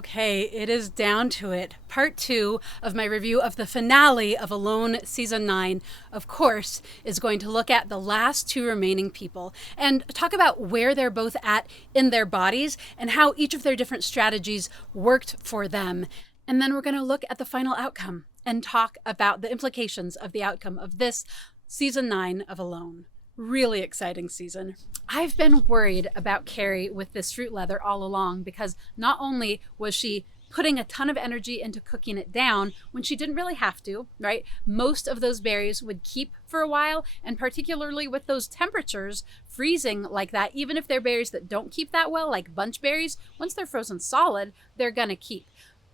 Okay, it is down to it. Part 2 of my review of the finale of Alone Season 9, of course, is going to look at the last two remaining people and talk about where they're both at in their bodies and how each of their different strategies worked for them. And then we're going to look at the final outcome and talk about the implications of the outcome of this Season 9 of Alone. Really exciting season. I've been worried about Karie with this fruit leather all along because not only was she putting a ton of energy into cooking it down when she didn't really have to, right? Most of those berries would keep for a while, and particularly with those temperatures freezing like that, even if they're berries that don't keep that well, like bunch berries, once they're frozen solid, they're gonna keep.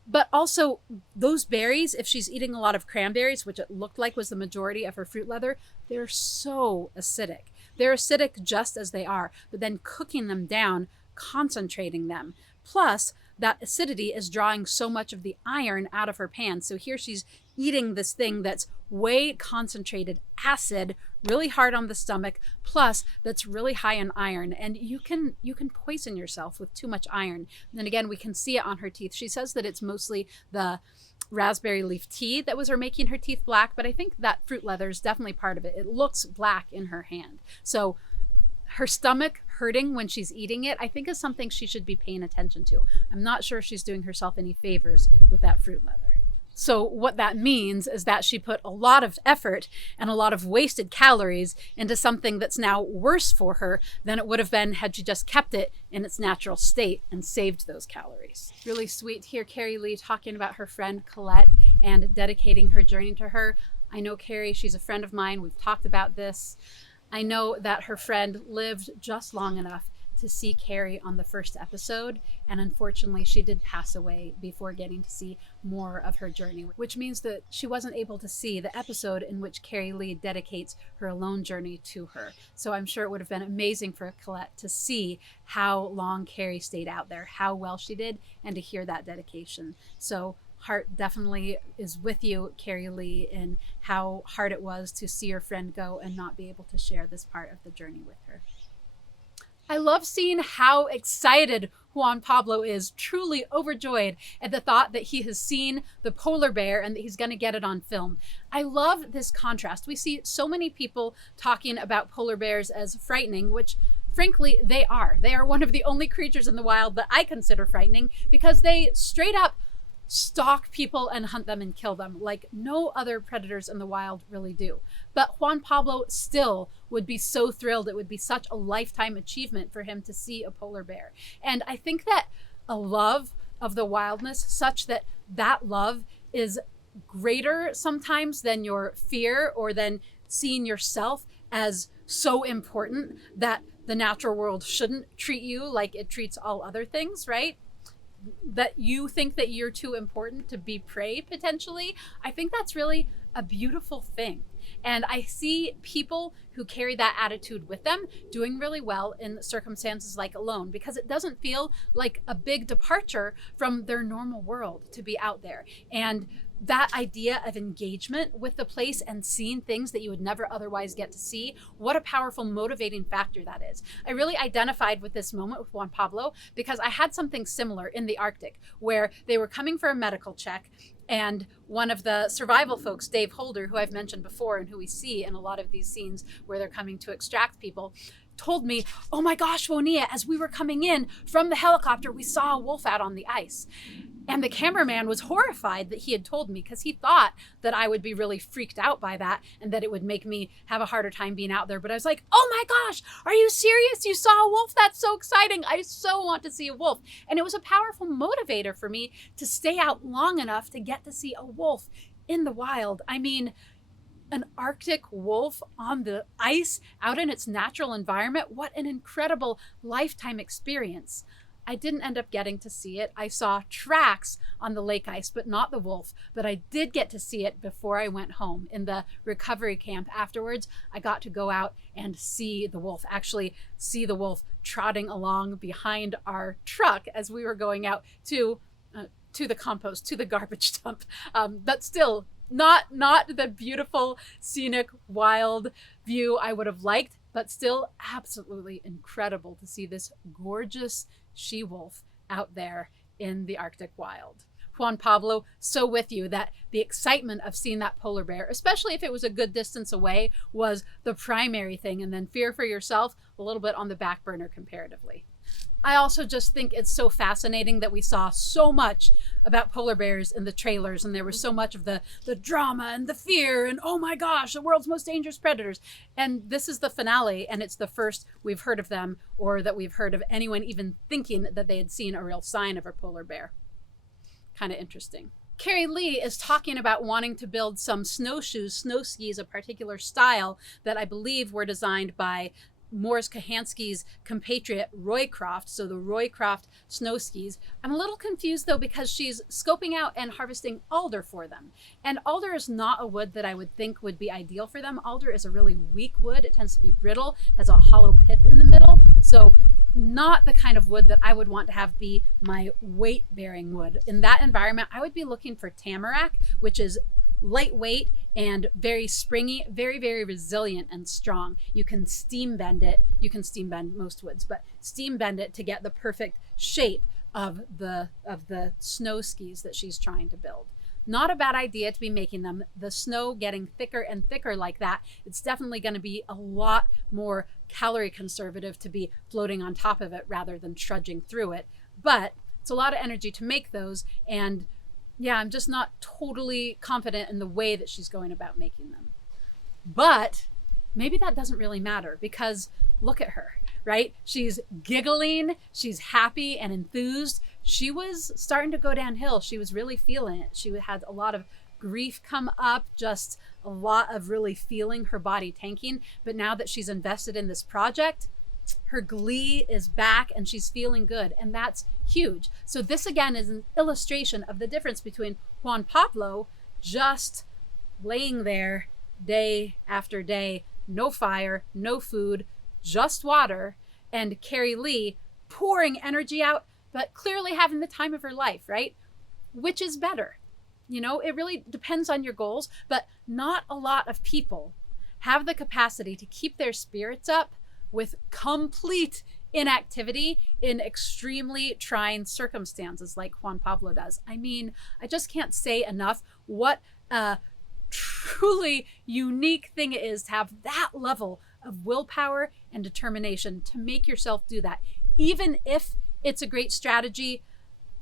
But also those berries, if she's eating a lot of cranberries, which it looked like was the majority of her fruit leather, they're so acidic. They're acidic just as they are, but then cooking them down, concentrating them. Plus, that acidity is drawing so much of the iron out of her pan. So here she's eating this thing that's way concentrated acid, really hard on the stomach, plus that's really high in iron. And you can poison yourself with too much iron. And then again, we can see it on her teeth. She says that it's mostly the raspberry leaf tea that was her making her teeth black, but I think that fruit leather is definitely part of it. It looks black in her hand. So her stomach hurting when she's eating it, I think is something she should be paying attention to. I'm not sure she's doing herself any favors with that fruit leather. So what that means is that she put a lot of effort and a lot of wasted calories into something that's now worse for her than it would have been had she just kept it in its natural state and saved those calories. Really sweet to hear Karie Lee talking about her friend Colette and dedicating her journey to her. I know Karie, she's a friend of mine. We've talked about this. I know that her friend lived just long enough to see Karie on the first episode, and unfortunately she did pass away before getting to see more of her journey, which means that she wasn't able to see the episode in which Karie Lee dedicates her alone journey to her. So I'm sure it would have been amazing for Colette to see how long Karie stayed out there, how well she did, and to hear that dedication. So heart definitely is with you, Karie Lee, in how hard it was to see your friend go and not be able to share this part of the journey with her. I love seeing how excited Juan Pablo is, truly overjoyed at the thought that he has seen the polar bear and that he's going to get it on film. I love this contrast. We see so many people talking about polar bears as frightening, which frankly they are. They are one of the only creatures in the wild that I consider frightening because they straight up stalk people and hunt them and kill them like no other predators in the wild really do. But Juan Pablo still would be so thrilled. It would be such a lifetime achievement for him to see a polar bear. And I think that a love of the wildness, such that that love is greater sometimes than your fear or than seeing yourself as so important that the natural world shouldn't treat you like it treats all other things, right? That you think that you're too important to be prey potentially. I think that's really a beautiful thing. And I see people who carry that attitude with them doing really well in circumstances like Alone, because it doesn't feel like a big departure from their normal world to be out there. And that idea of engagement with the place and seeing things that you would never otherwise get to see, what a powerful motivating factor that is. I really identified with this moment with Juan Pablo because I had something similar in the Arctic where they were coming for a medical check, and one of the survival folks, Dave Holder, who I've mentioned before and who we see in a lot of these scenes where they're coming to extract people, told me, "Oh my gosh, Woniya, as we were coming in from the helicopter, we saw a wolf out on the ice." And the cameraman was horrified that he had told me because he thought that I would be really freaked out by that and that it would make me have a harder time being out there. But I was like, "Oh my gosh, are you serious? You saw a wolf? That's so exciting. I so want to see a wolf." And it was a powerful motivator for me to stay out long enough to get to see a wolf in the wild. I mean, an Arctic wolf on the ice out in its natural environment. What an incredible lifetime experience. I didn't end up getting to see it. I saw tracks on the lake ice, but not the wolf. But I did get to see it before I went home. In the recovery camp afterwards, I got to go out and see the wolf, actually see the wolf trotting along behind our truck as we were going out to the compost, to the garbage dump. But still, not the beautiful, scenic, wild view I would have liked, but still absolutely incredible to see this gorgeous she-wolf out there in the Arctic wild. Juan Pablo, so with you that the excitement of seeing that polar bear, especially if it was a good distance away, was the primary thing, and then fear for yourself a little bit on the back burner comparatively. I also just think it's so fascinating that we saw so much about polar bears in the trailers, and there was so much of the drama and the fear and, oh my gosh, the world's most dangerous predators. And this is the finale, and it's the first we've heard of them, or that we've heard of anyone even thinking that they had seen a real sign of a polar bear. Kind of interesting. Karie Lee is talking about wanting to build some snowshoes, snow skis, a particular style that I believe were designed by Morris Kahansky's compatriot Roycroft, so the Roycroft snow skis. I'm a little confused though, because she's scoping out and harvesting alder for them. And alder is not a wood that I would think would be ideal for them. Alder is a really weak wood. It tends to be brittle, has a hollow pith in the middle. So not the kind of wood that I would want to have be my weight-bearing wood. In that environment, I would be looking for tamarack, which is lightweight and very springy, very, very resilient and strong. You can steam bend it. You can steam bend most woods, but steam bend it to get the perfect shape of the snow skis that she's trying to build. Not a bad idea to be making them. The snow getting thicker and thicker like that, it's definitely going to be a lot more calorie conservative to be floating on top of it rather than trudging through it. But it's a lot of energy to make those, and yeah, I'm just not totally confident in the way that she's going about making them. But maybe that doesn't really matter, because look at her, right? She's giggling, she's happy and enthused. She was starting to go downhill. She was really feeling it. She had a lot of grief come up, just a lot of really feeling her body tanking. But now that she's invested in this project, her glee is back and she's feeling good. And that's huge. So this again is an illustration of the difference between Juan Pablo just laying there day after day, no fire, no food, just water, and Karie Lee pouring energy out, but clearly having the time of her life, right? Which is better? You know, it really depends on your goals, but not a lot of people have the capacity to keep their spirits up with complete inactivity in extremely trying circumstances like Juan Pablo does. I mean, I just can't say enough what a truly unique thing it is to have that level of willpower and determination to make yourself do that. Even if it's a great strategy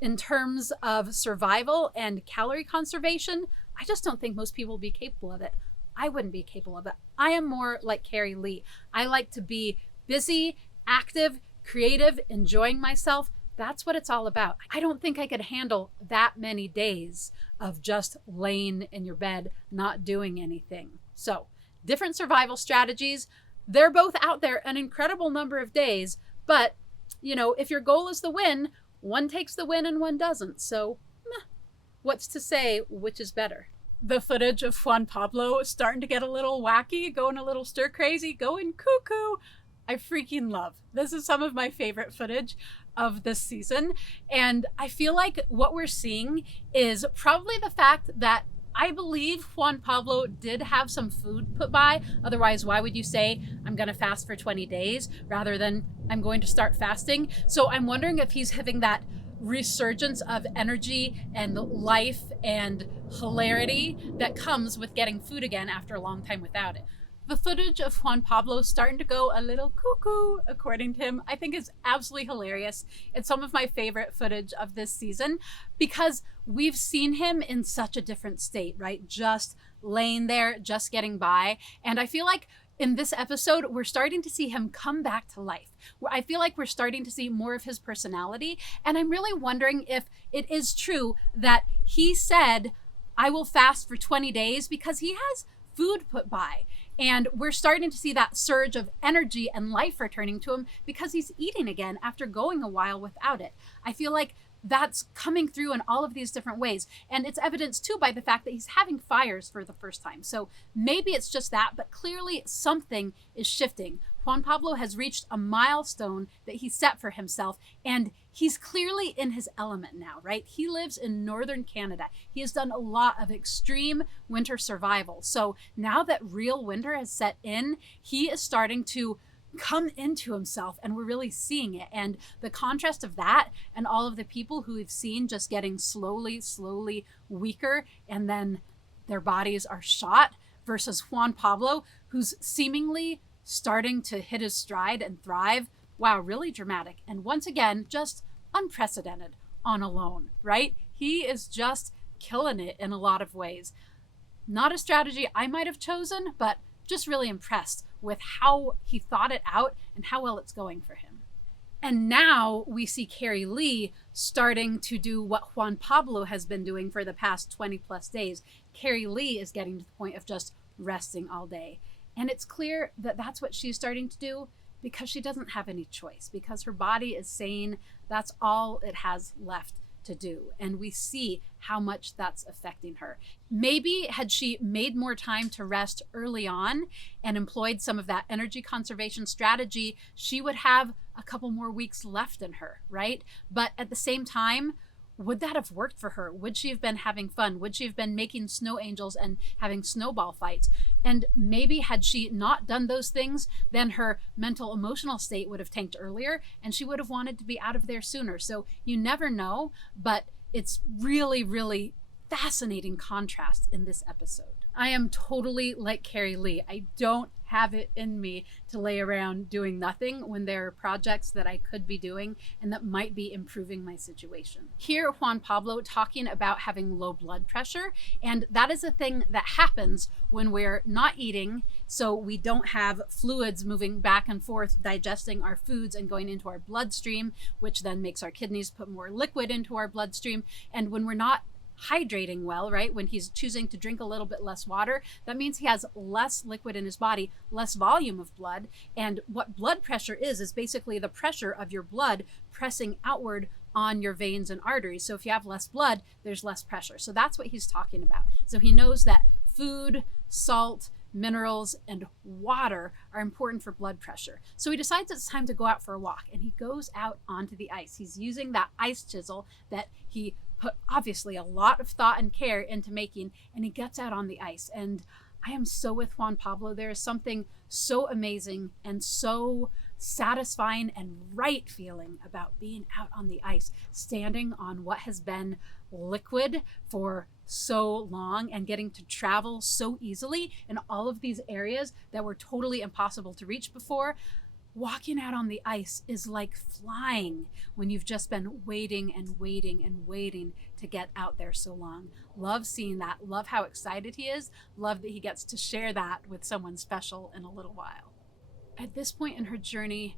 in terms of survival and calorie conservation, I just don't think most people will be capable of it. I wouldn't be capable of it. I am more like Karie Lee. I like to be busy, active, creative, enjoying myself. That's what it's all about. I don't think I could handle that many days of just laying in your bed, not doing anything. So, different survival strategies. They're both out there an incredible number of days, but you know, if your goal is the win, one takes the win and one doesn't. So, what's to say which is better? The footage of Juan Pablo is starting to get a little wacky, going a little stir crazy, going cuckoo. I freaking love. This is some of my favorite footage of this season. And I feel like what we're seeing is probably the fact that I believe Juan Pablo did have some food put by. Otherwise, why would you say, I'm going to fast for 20 days rather than I'm going to start fasting? So I'm wondering if he's having that resurgence of energy and life and hilarity that comes with getting food again after a long time without it. The footage of Juan Pablo starting to go a little cuckoo, according to him, I think is absolutely hilarious. It's some of my favorite footage of this season because we've seen him in such a different state, right? Just laying there, just getting by. And I feel like in this episode, we're starting to see him come back to life. I feel like we're starting to see more of his personality. And I'm really wondering if it is true that he said, I will fast for 20 days because he has food put by. And we're starting to see that surge of energy and life returning to him because he's eating again after going a while without it. I feel like that's coming through in all of these different ways. And it's evidenced too by the fact that he's having fires for the first time. So maybe it's just that, but clearly something is shifting. Juan Pablo has reached a milestone that he set for himself, and he's clearly in his element now, right? He lives in northern Canada. He has done a lot of extreme winter survival. So now that real winter has set in, he is starting to come into himself, and we're really seeing it. And the contrast of that and all of the people who we've seen just getting slowly weaker, and then their bodies are shot, versus Juan Pablo, who's seemingly starting to hit his stride and thrive. Wow, really dramatic. And once again, just unprecedented on Alone, right? He is just killing it in a lot of ways. Not a strategy I might have chosen, but just really impressed with how he thought it out and how well it's going for him. And now we see Karie Lee starting to do what Juan Pablo has been doing for the past 20 plus days. Karie Lee is getting to the point of just resting all day. And it's clear that that's what she's starting to do because she doesn't have any choice, because her body is saying that's all it has left to do. And we see how much that's affecting her. Maybe had she made more time to rest early on and employed some of that energy conservation strategy, she would have a couple more weeks left in her, right? But at the same time, would that have worked for her? Would she have been having fun? Would she have been making snow angels and having snowball fights? And maybe had she not done those things, then her mental emotional state would have tanked earlier and she would have wanted to be out of there sooner. So you never know, but it's really fascinating contrast in this episode. I am totally like Karie Lee. I don't have it in me to lay around doing nothing when there are projects that I could be doing and that might be improving my situation. Here, Juan Pablo talking about having low blood pressure, and that is a thing that happens when we're not eating, so we don't have fluids moving back and forth, digesting our foods and going into our bloodstream, which then makes our kidneys put more liquid into our bloodstream. And when we're not hydrating well, right? When he's choosing to drink a little bit less water, that means he has less liquid in his body, less volume of blood. And what blood pressure is basically the pressure of your blood pressing outward on your veins and arteries. So if you have less blood, there's less pressure. So that's what he's talking about. So he knows that food, salt, minerals, and water are important for blood pressure. So he decides it's time to go out for a walk, and he goes out onto the ice. He's using that ice chisel that he put obviously a lot of thought and care into making, and he gets out on the ice. And I am so with Juan Pablo. There is something so amazing and so satisfying and right feeling about being out on the ice, standing on what has been liquid for so long and getting to travel so easily in all of these areas that were totally impossible to reach before. Walking out on the ice is like flying when you've just been waiting to get out there so long. Love seeing that. Love how excited he is. Love that he gets to share that with someone special in a little while. At this point in her journey,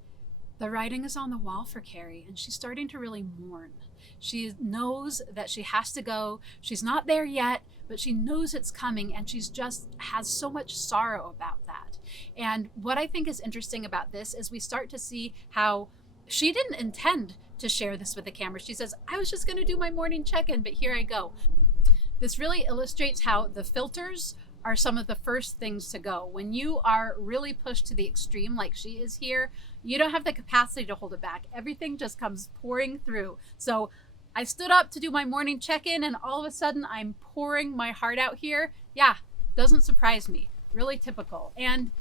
the writing is on the wall for Karie, and she's starting to really mourn. She knows that she has to go. She's not there yet, but she knows it's coming, and she's just has so much sorrow about that. And what I think is interesting about this is we start to see how she didn't intend to share this with the camera. She says, I was just going to do my morning check-in, but here I go. This really illustrates how the filters are some of the first things to go. When you are really pushed to the extreme like she is here, you don't have the capacity to hold it back. Everything just comes pouring through. So I stood up to do my morning check-in, and all of a sudden I'm pouring my heart out here. Yeah, doesn't surprise me. Really typical. And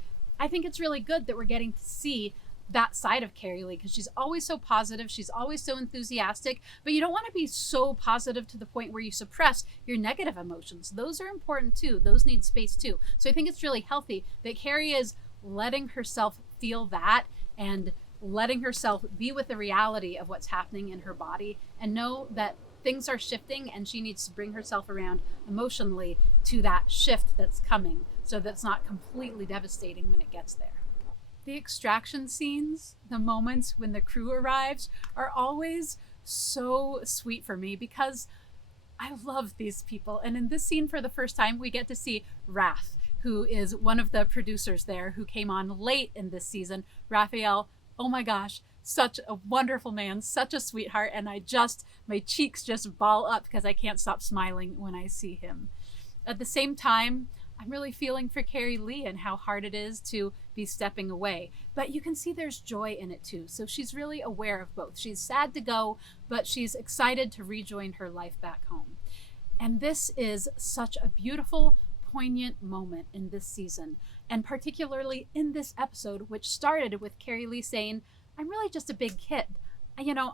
I think it's really good that we're getting to see that side of Karie Lee, because she's always so positive. She's always so enthusiastic, but you don't want to be so positive to the point where you suppress your negative emotions. Those are important too. Those need space too. So I think it's really healthy that Karie is letting herself feel that and letting herself be with the reality of what's happening in her body and know that things are shifting and she needs to bring herself around emotionally to that shift that's coming so that's not completely devastating when it gets there. The extraction scenes, the moments when the crew arrives, are always so sweet for me because I love these people. And in this scene, for the first time, we get to see Raph, who is one of the producers there who came on late in this season. Raphael, oh my gosh, such a wonderful man, such a sweetheart. And my cheeks just ball up because I can't stop smiling when I see him. At the same time, I'm really feeling for Karie Lee and how hard it is to be stepping away. But you can see there's joy in it too. So she's really aware of both. She's sad to go, but she's excited to rejoin her life back home. And this is such a beautiful, poignant moment in this season, and particularly in this episode, which started with Karie Lee saying, I'm really just a big kid. I know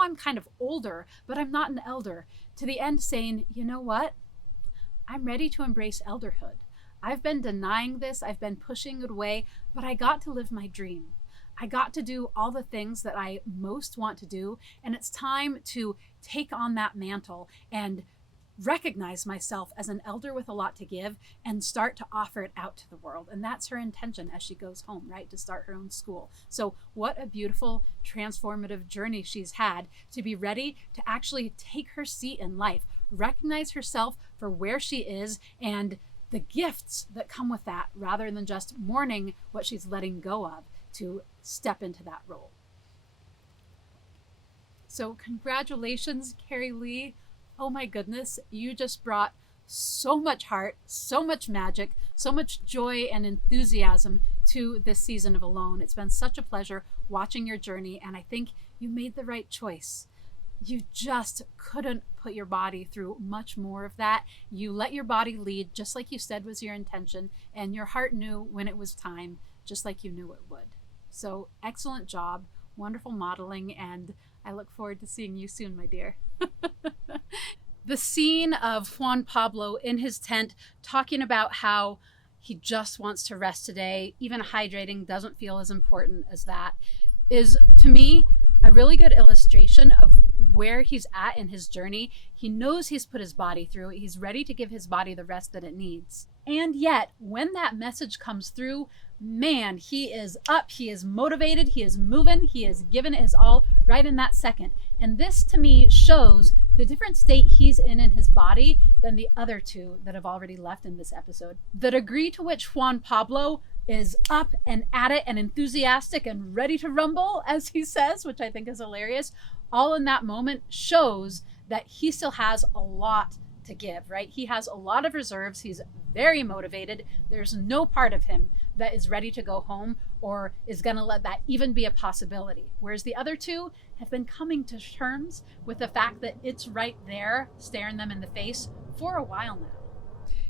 I'm kind of older, but I'm not an elder, to the end saying, you know what? I'm ready to embrace elderhood. I've been denying this, I've been pushing it away, but I got to live my dream. I got to do all the things that I most want to do, and it's time to take on that mantle and recognize myself as an elder with a lot to give and start to offer it out to the world. And that's her intention as she goes home, right? To start her own school. So what a beautiful transformative journey she's had to be ready to actually take her seat in life, recognize herself for where she is and the gifts that come with that, rather than just mourning what she's letting go of to step into that role. So congratulations, Karie Lee. Oh my goodness, you just brought so much heart, so much magic, so much joy and enthusiasm to this season of Alone. It's been such a pleasure watching your journey, and I think you made the right choice. You just couldn't put your body through much more of that. You let your body lead, just like you said was your intention, and your heart knew when it was time, just like you knew it would. So excellent job, wonderful modeling, and I look forward to seeing you soon, my dear. The scene of Juan Pablo in his tent talking about how he just wants to rest today, even hydrating doesn't feel as important as that, is to me a really good illustration of where he's at in his journey. He knows he's put his body through it. He's ready to give his body the rest that it needs. And yet, when that message comes through, man, he is up, he is motivated, he is moving, he is giving it his all right in that second. And this to me shows the different state he's in his body than the other two that have already left in this episode. The degree to which Juan Pablo is up and at it and enthusiastic and ready to rumble, as he says, which I think is hilarious, all in that moment shows that he still has a lot to give, right? He has a lot of reserves. He's very motivated. There's no part of him that is ready to go home or is going to let that even be a possibility. Whereas the other two have been coming to terms with the fact that it's right there staring them in the face for a while now.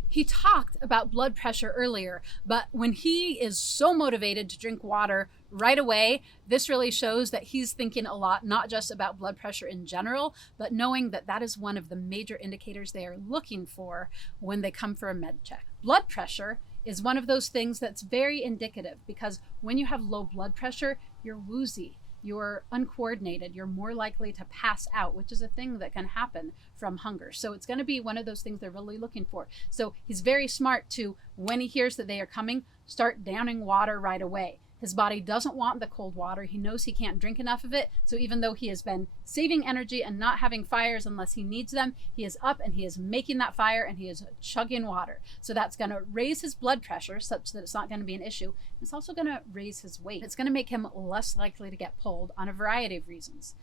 He talked about blood pressure earlier, but when he is so motivated to drink water right away, this really shows that he's thinking a lot, not just about blood pressure in general, but knowing that that is one of the major indicators they are looking for when they come for a med check. Blood pressure is one of those things that's very indicative, because when you have low blood pressure, you're woozy, you're uncoordinated, you're more likely to pass out, which is a thing that can happen from hunger. So it's going to be one of those things they're really looking for. So he's very smart to, when he hears that they are coming, start downing water right away. His body doesn't want the cold water. He knows he can't drink enough of it. So even though he has been saving energy and not having fires unless he needs them, he is up and he is making that fire and he is chugging water. So that's going to raise his blood pressure such that it's not going to be an issue. It's also going to raise his weight. It's going to make him less likely to get pulled on a variety of reasons.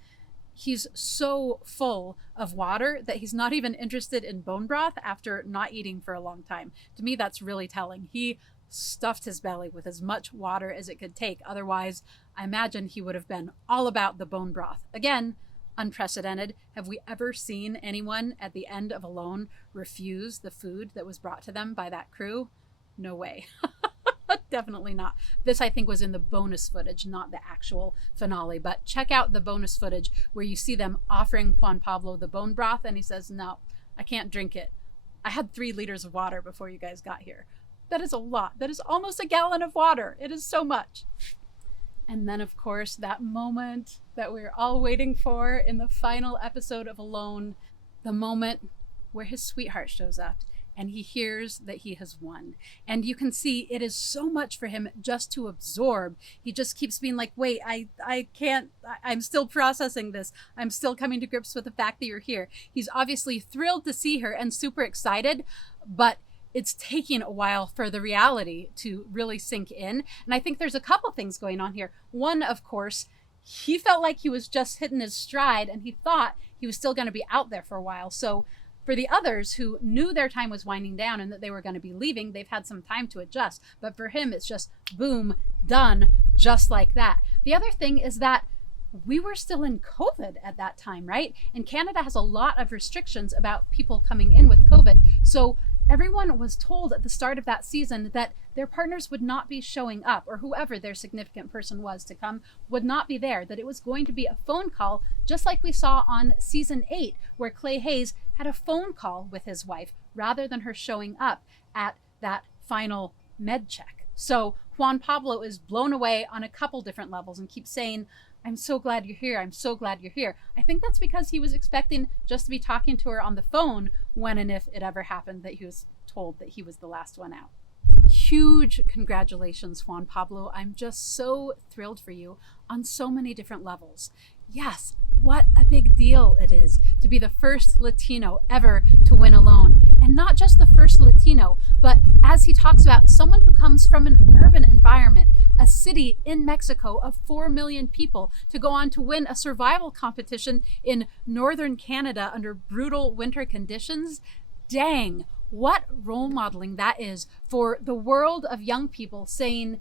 He's so full of water that he's not even interested in bone broth after not eating for a long time. To me, that's really telling. He stuffed his belly with as much water as it could take. Otherwise, I imagine he would have been all about the bone broth. Again, unprecedented. Have we ever seen anyone at the end of Alone refuse the food that was brought to them by that crew? No way. Definitely not. This, I think, was in the bonus footage, not the actual finale. But check out the bonus footage where you see them offering Juan Pablo the bone broth, and he says, no, I can't drink it. I had 3 liters of water before you guys got here. That is a lot. That is almost a gallon of water. It is so much. And then, of course, that moment that we're all waiting for in the final episode of Alone, the moment where his sweetheart shows up and he hears that he has won. And you can see it is so much for him just to absorb. He just keeps being like, wait, I can't, I'm still processing this. I'm still coming to grips with the fact that you're here. He's obviously thrilled to see her and super excited, but it's taking a while for the reality to really sink in. And I think there's a couple things going on here. One, of course, he felt like he was just hitting his stride and he thought he was still going to be out there for a while. So for the others who knew their time was winding down and that they were going to be leaving, they've had some time to adjust. But for him, it's just boom, done, just like that. The other thing is that we were still in COVID at that time, right? And Canada has a lot of restrictions about people coming in with COVID. So everyone was told at the start of that season that their partners would not be showing up, or whoever their significant person was to come would not be there, that it was going to be a phone call, just like we saw on season 8, where Clay Hayes had a phone call with his wife rather than her showing up at that final med check. So Juan Pablo is blown away on a couple different levels and keeps saying, I'm so glad you're here. I'm so glad you're here. I think that's because he was expecting just to be talking to her on the phone when and if it ever happened that he was told that he was the last one out. Huge congratulations, Juan Pablo. I'm just so thrilled for you on so many different levels. Yes, what a big deal it is to be the first Latino ever to win Alone. And not just the first Latino, but as he talks about, someone who comes from an urban environment, a city in Mexico of 4 million people, to go on to win a survival competition in northern Canada under brutal winter conditions. Dang, what role modeling that is for the world of young people saying,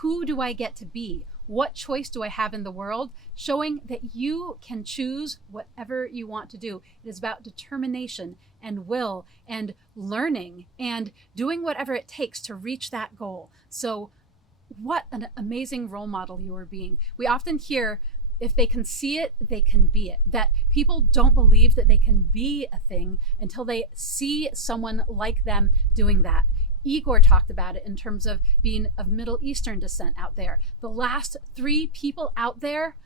who do I get to be? What choice do I have in the world? Showing that you can choose whatever you want to do. It is about determination and will and learning and doing whatever it takes to reach that goal. So what an amazing role model you are being. We often hear, if they can see it, they can be it. That people don't believe that they can be a thing until they see someone like them doing that. Igor talked about it in terms of being of Middle Eastern descent out there. The last 3 people out there,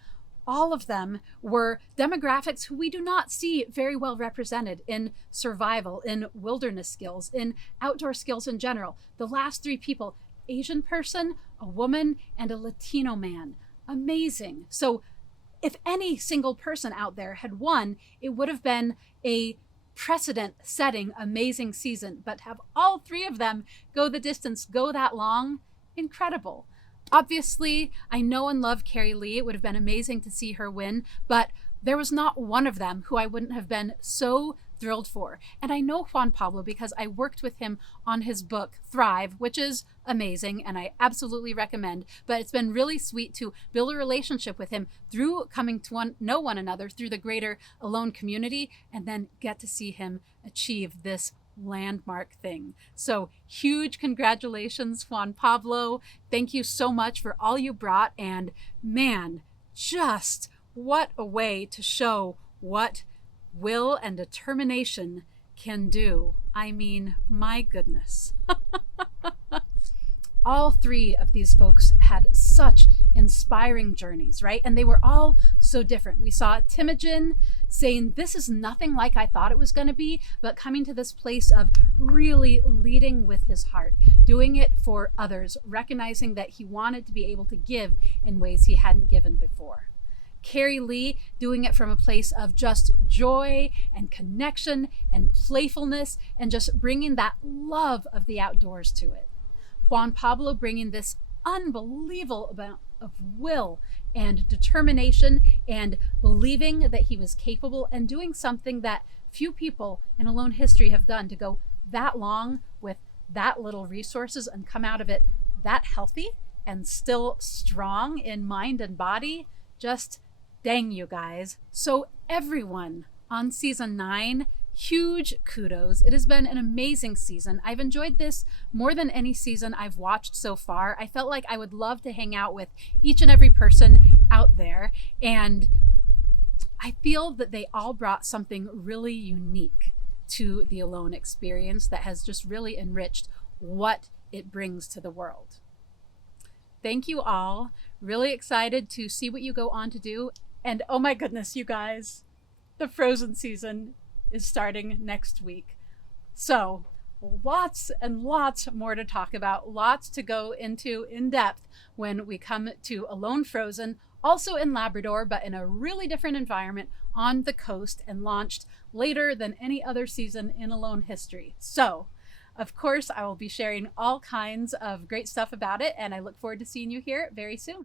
all of them were demographics who we do not see very well represented in survival, in wilderness skills, in outdoor skills in general. The last 3 people, Asian person, a woman, and a Latino man. Amazing. So if any single person out there had won, it would have been a precedent-setting, amazing season. But have all 3 of them go the distance, go that long, incredible. Obviously, I know and love Karie Lee. It would have been amazing to see her win, but there was not one of them who I wouldn't have been so thrilled for. And I know Juan Pablo because I worked with him on his book, Thrive, which is amazing and I absolutely recommend. But it's been really sweet to build a relationship with him through coming to know one another through the greater Alone community, and then get to see him achieve this landmark thing. So huge congratulations, Juan Pablo. Thank you so much for all you brought. And man, just what a way to show what will and determination can do. I mean, my goodness. All 3 of these folks had such inspiring journeys, right? And they were all so different. We saw Timogen saying, this is nothing like I thought it was going to be, but coming to this place of really leading with his heart, doing it for others, recognizing that he wanted to be able to give in ways he hadn't given before. Karie Lee doing it from a place of just joy and connection and playfulness and just bringing that love of the outdoors to it. Juan Pablo bringing this unbelievable amount of will and determination and believing that he was capable and doing something that few people in Alone history have done, to go that long with that little resources and come out of it that healthy and still strong in mind and body. Just dang, you guys. So everyone on season 9, huge kudos. It has been an amazing season. I've enjoyed this more than any season I've watched so far. I felt like I would love to hang out with each and every person out there. And I feel that they all brought something really unique to the Alone experience that has just really enriched what it brings to the world. Thank you all. Really excited to see what you go on to do. And oh my goodness, you guys, the Frozen season is starting next week. So lots and lots more to talk about, lots to go into in depth when we come to Alone Frozen, also in Labrador, but in a really different environment on the coast, and launched later than any other season in Alone history. So of course, I will be sharing all kinds of great stuff about it, and I look forward to seeing you here very soon.